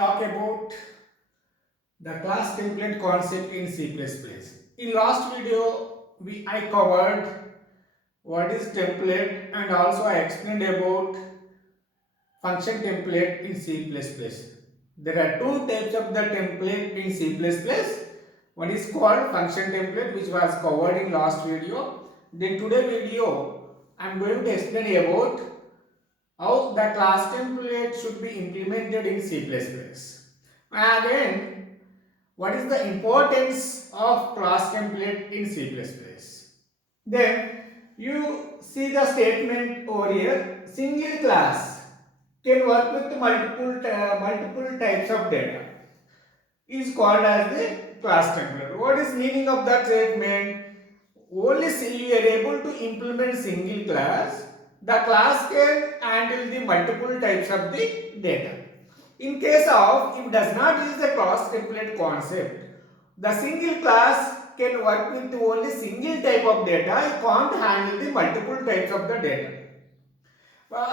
talk about the class template concept in C++. In last video, I covered what is template and also I explained about function template in C++. There are two types of the template in C++. One is called function template, which was covered in last video. Then today video, I am going to explain about how the class template should be implemented in C++. Again, what is the importance of class template in C++? Then you see the statement over here, single class can work with multiple types of data is called as the class template. What is meaning of that statement? Only you are able to implement single class, the class can handle the multiple types of the data. In case of if does not use the class template concept, the single class can work with only single type of data, it can't handle the multiple types of the data.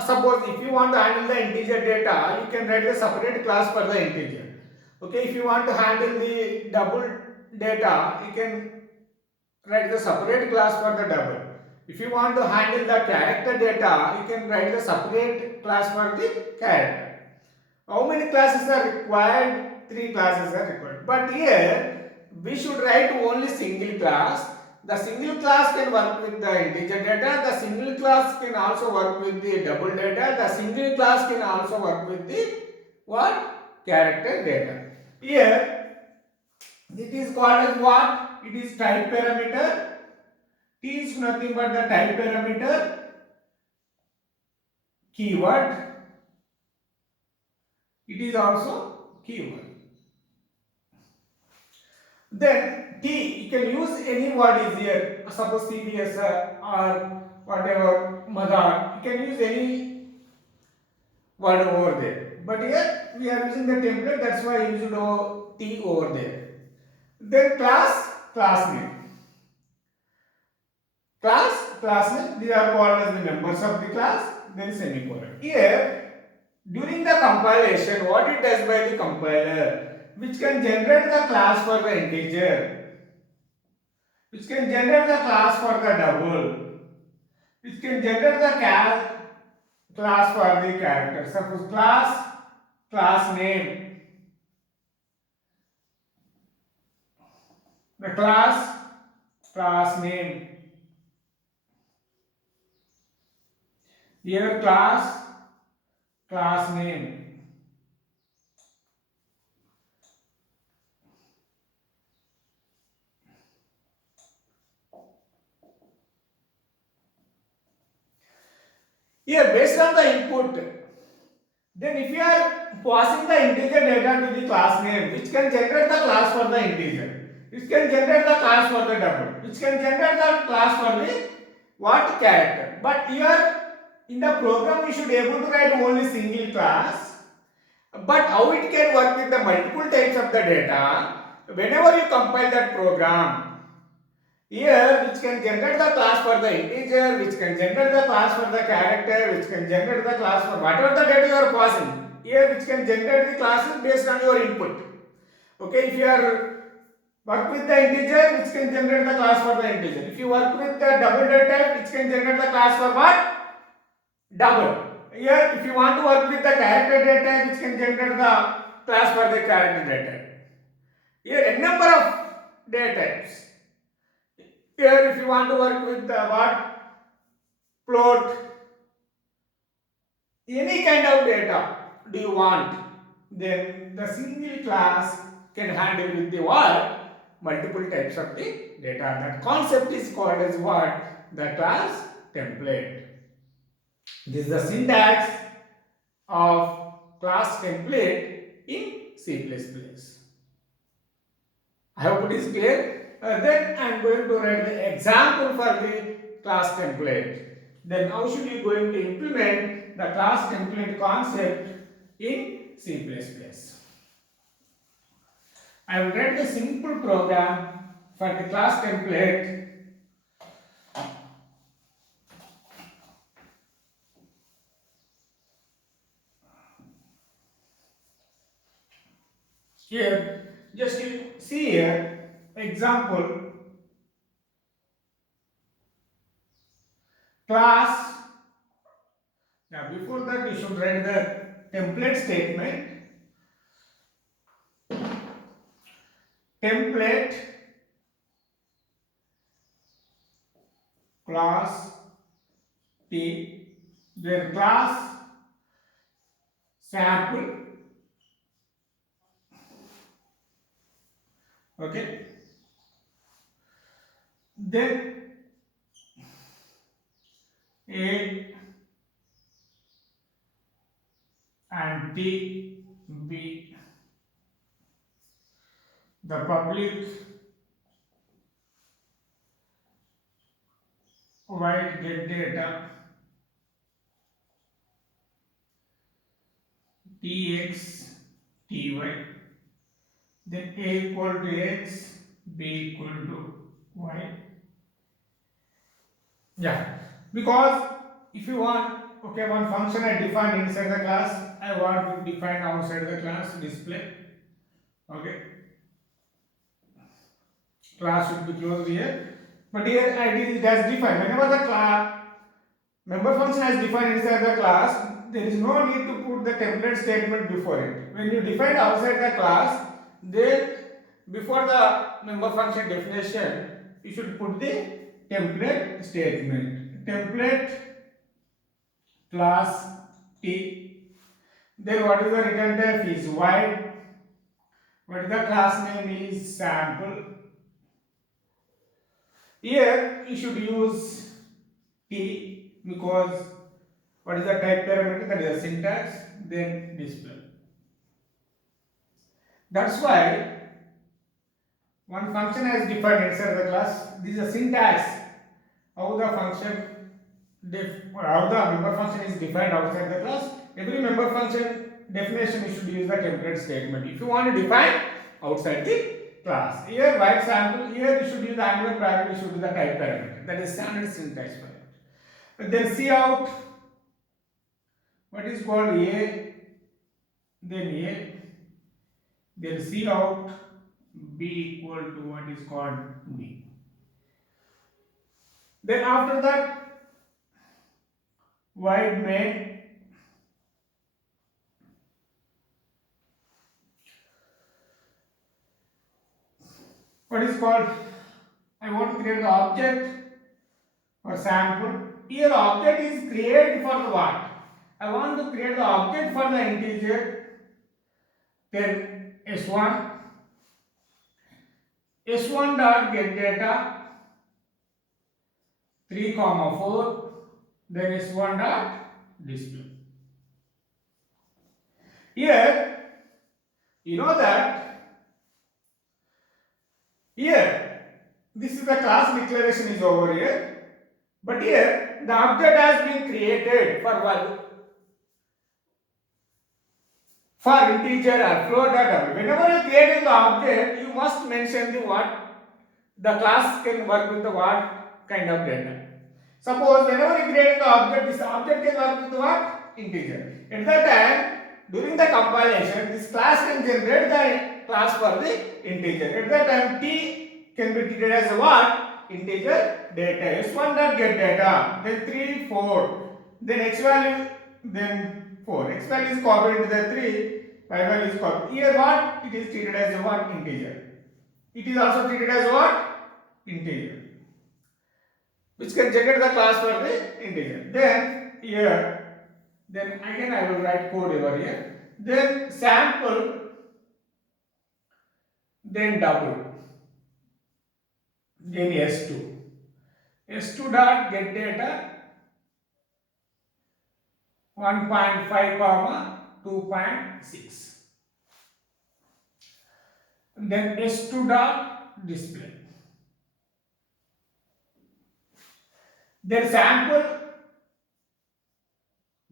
Suppose if you want to handle the integer data, you can write a separate class for the integer. Okay, if you want to handle the double data, you can write the separate class for the double. If you want to handle the character data, you can write the separate class for the character. How many classes are required? 3 classes are required. But here we should write only single class. The single class can work with the integer data. The single class can also work with the double data. The single class can also work with the what? Character data. Here it is called as what? It is type parameter. T is nothing but the type parameter. Keyword. It is also keyword. Then T, you can use any word is here. Suppose CBS or whatever, mother. You can use any word over there. But here we are using the template, that's why I used T over there. Then class name. Class name, these are called as the members of the class, then semicolon. Here, during the compilation, what it does by the compiler, which can generate the class for the integer, which can generate the class for the double, which can generate the class for the character. Suppose class name, the class name. Here class name. Here based on the input, then if you are passing the integer data to the class name, which can generate the class for the integer, which can generate the class for the double, which can generate the class for the what character. But here in the program you should be able to write only single class. But how it can work with the multiple types of the data, whenever you compile that program, here which can generate the class for the integer, which can generate the class for the character, which can generate the class for whatever the data you are passing, here which can generate the classes based on your input. Okay, if you are work with the integer, which can generate the class for the integer. If you work with the double data, which can generate the class for what? Double. Here if you want to work with the character data, which can generate the class for the character data. Here a number of data types. Here if you want to work with the what? Float, any kind of data do you want, then the single class can handle with the what? Multiple types of the data. That concept is called as what? The class template. This is the syntax of class template in C++. I hope it is clear. Then I am going to write the example for the class template. Then how should you going to implement the class template concept in C++? I will write the simple program for the class template. Here, just you see here, example, class. Now, before that, you should write the template statement. Template class T, then class sample. Okay. Then A and T, B, the public void get data Tx, Ty, then A equal to X, B equal to Y. Yeah, because if you want, okay, one function I defined inside the class, I want to define outside the class display. Okay, class should be closed here, but here I did it as defined. Whenever the class member function is defined inside the class, there is no need to put the template statement before it. When you define outside the class, then before the member function definition, you should put the template statement. Template class T. Then what is the return type is void. What is the class name is sample. Here you should use T because what is the type parameter, that is the syntax, then display. That's why one function has defined inside the class. This is a syntax. How the function how the member function is defined outside the class. Every member function definition you should use the template statement. If you want to define outside the class. Here white sample, here you should use the angular bracket, you should use the type parameter. That is standard syntax for it. But then see out what is called A, then A, then C out B equal to what is called B. Then after that, void main, what is called, I want to create the object for sample. Here object is created for the what? I want to create the object for the integer, then S1, S1 dot get data 3, 4, then S1 dot display. Here, you know that here this is the class declaration is over here, but here the object has been created for what? For integer or float data. Whenever you create the object, you must mention the what? The class can work with the what kind of data. Suppose whenever you create the object, this object can work with what? Integer. At that time, during the compilation, this class can generate the class for the integer. At that time, T can be treated as a what? Integer data. S1 dot get data. Then 3, 4. Then x value, then 4. X value is copied into the 3. Y value is copied. Here what? It is treated as a what? Integer. It is also treated as what? Integer. Which can generate the class for the integer. Then here, then again I will write code over here. Then sample, then double, then S2. S2 dot get data 1.5 comma 2.6. Then S2 dot display. Then sample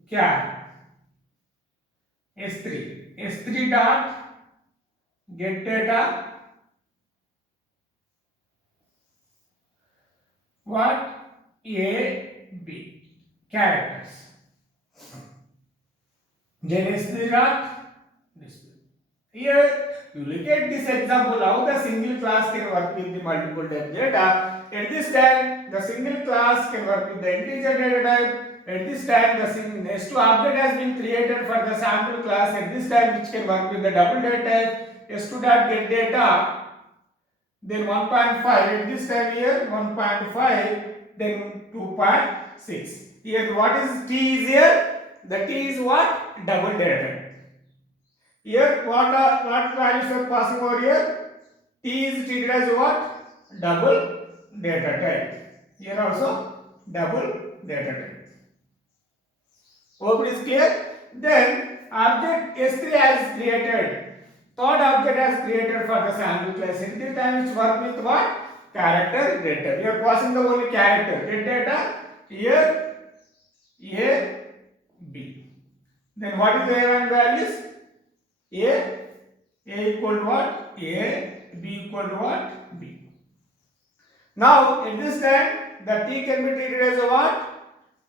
क्या है S3 dot get data what A B characters. Then S3 dot display. Here, you look at this example how the single class can work with the multiple type data. At this time, the single class can work with the integer data type. At this time, the S2 object has been created for the sample class. At this time, which can work with the double data type. S2 dot get data. Then 1.5. At this time here 1.5. Then 2.6. Here, what is T is here? The T is what? Double data type. Here, what values are passing over here? T is treated as what? Double data type. Here also double data type. Hope it is clear. Then object S3 has created. Third object has created for the sample class. In this time which work with what? Character data. We are passing the only character. Get data. Here A, B. Then what is the A1 values? A equal to what? A, B equal to what? B. Now, at this time, the T can be treated as a what?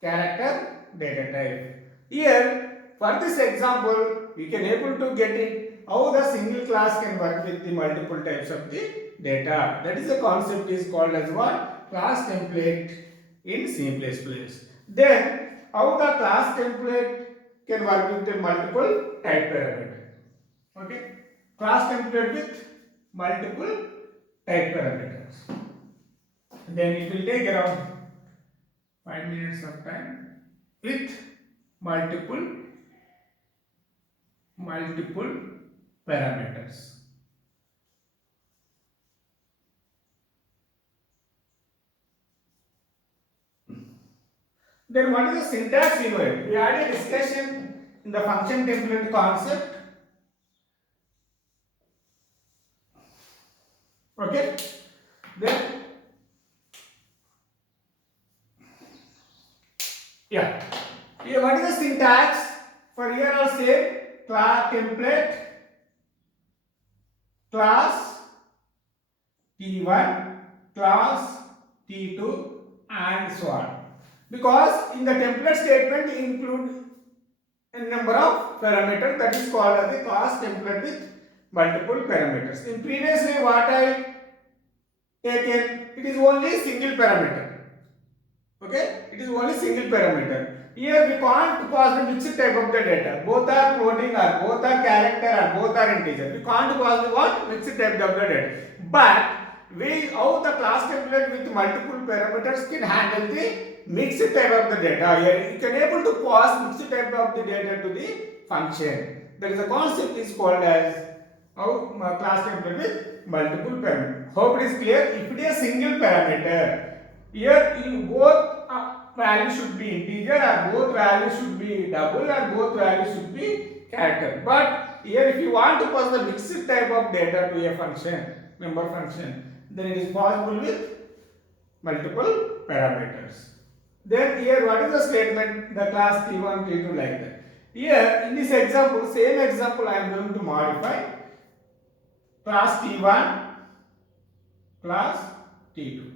Character data type. Here, for this example, we can able to get it how the single class can work with the multiple types of the data. That is the concept is called as what? Class template in C++. Then, how the class template can work with the multiple type parameter. Okay, class template with multiple type parameters. Then it will take around 5 minutes of time with multiple parameters. Then what is the syntax we know? We had a discussion in the function template concept. Okay, then yeah, here what is the syntax for here? I'll say class template class T1 class T2 and so on, because in the template statement include a number of parameters that is called as the class template with multiple parameters. In previously what I taken, it is only single parameter. Okay, it is only single parameter. Here we can't pass the mixed type of the data. Both are floating or both are character or both are integer. We can't pass the what? Mixed type of the data. But how the class template with multiple parameters can handle the mixed type of the data. Here you can able to pass mixed type of the data to the function. That is the concept is called as how class template with multiple parameters. Hope it is clear. If it is a single parameter, here in both values should be integer or both values should be double or both values should be character. But here if you want to pass the mixed type of data to a function, member function, then it is possible with multiple parameters. Then here what is the statement? The class T1, T2 like that. Here in this example, same example I am going to modify. Class T1, class T2.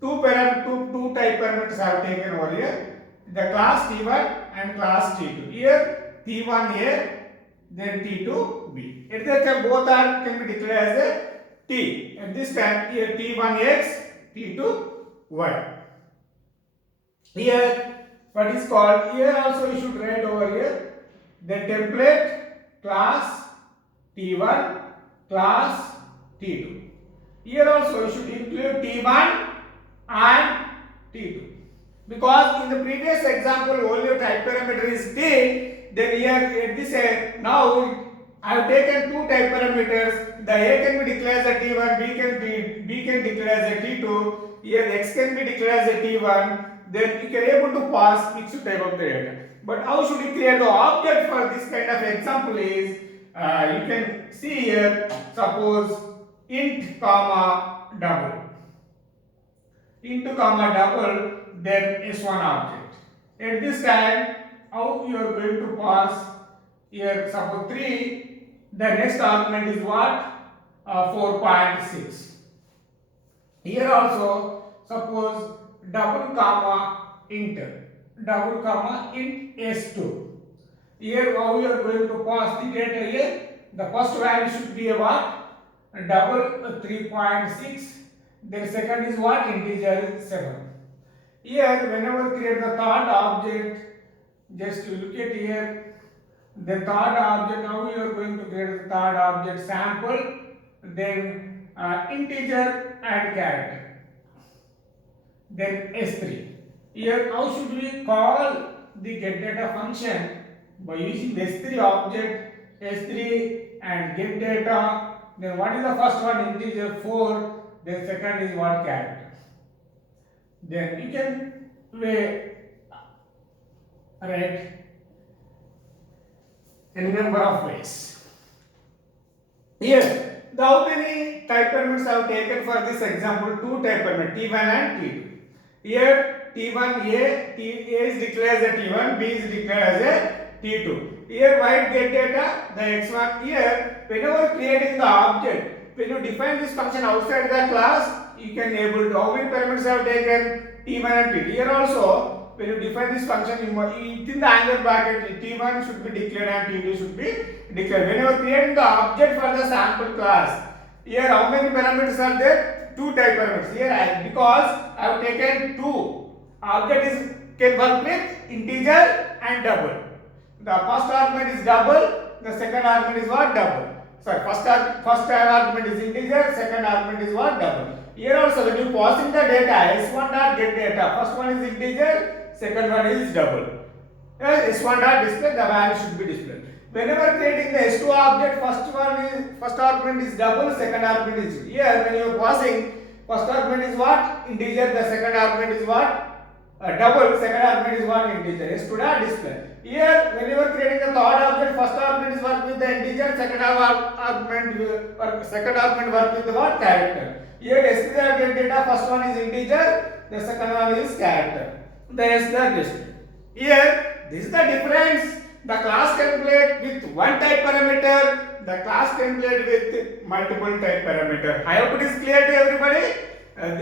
Two type parameters I have taken over here. The class T1 and class T2. Here T1A, then T2B. At that time both are can be declared as a T. At this time here T1X, T2Y. Here what is called, here also you should write over here the template class T1 class T2. Here also you should include T1 and T2, because in the previous example only type parameter is T. Then here this now I have taken two type parameters. The A can be declared as a T1, B can declare as a T2. Here X can be declared as a T1. Then you can able to pass mixed type of data. But how should you create the object for this kind of example is you can see here, suppose int comma double. Int comma double, then S1 object. At this time, how you are going to pass here, suppose 3, the next argument is what? 4.6. Here also, suppose double comma int S2. Here how you are going to pass the data here? The first value should be a what? A double 3.6. Then second is what? Integer 7. Here, whenever create the third object, just you look at here, the third object, how you are going to create the third object? Sample, then integer and character, then S3. Here, how should we call the get data function? By using the S3 object, S3 and get data. Then what is the first one? Integer 4. Then second is what? Character. Then you can write any number of ways. Here, how many type parameters I have taken for this example? Two type parameters, T1 and T2. Here, T1 A is declared as a T1, B is declared as a T2. Here, write get data, the X1. Here, whenever creating the object, when you define this function outside the class, you can able to, how many parameters I have taken? T1 and T2. Here also, when you define this function, within the angle bracket, T1 should be declared and T2 should be declared. Whenever creating the object for the sample class, here how many parameters are there? Two type parameters. Here because I have taken two. Object is can work with integer and double. The first argument is double. The second argument is what? Double. Sorry, first argument is integer. Second argument is what? Double. Here also when you passing the data, S1 dot get data. First one is integer. Second one is double. S1 dot display, the value should be displayed. Whenever creating the S2 object, first argument is double, second argument is here. When you are passing, first argument is what? Integer. The second argument is what? Double. Second argument is what? Integer. S2 dot display. Here, whenever creating the third object, first argument is work with the integer. Second argument work with the what? Character. Here, S3 get data. First one is integer. The second one is character. The S3 display. Here, this is the difference. The class template with one type parameter, the class template with multiple type parameter. I hope it is clear to everybody.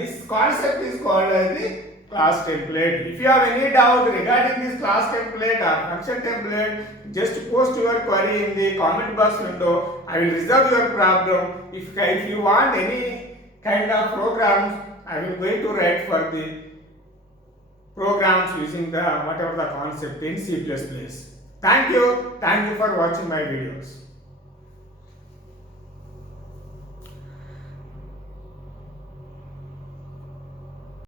This concept is called as the class template. If you have any doubt regarding this class template or function template, just post your query in the comment box window. I will resolve your problem. If you want any kind of programs, I will going to write for the programs using the whatever the concept in C++. Thank you for watching my videos.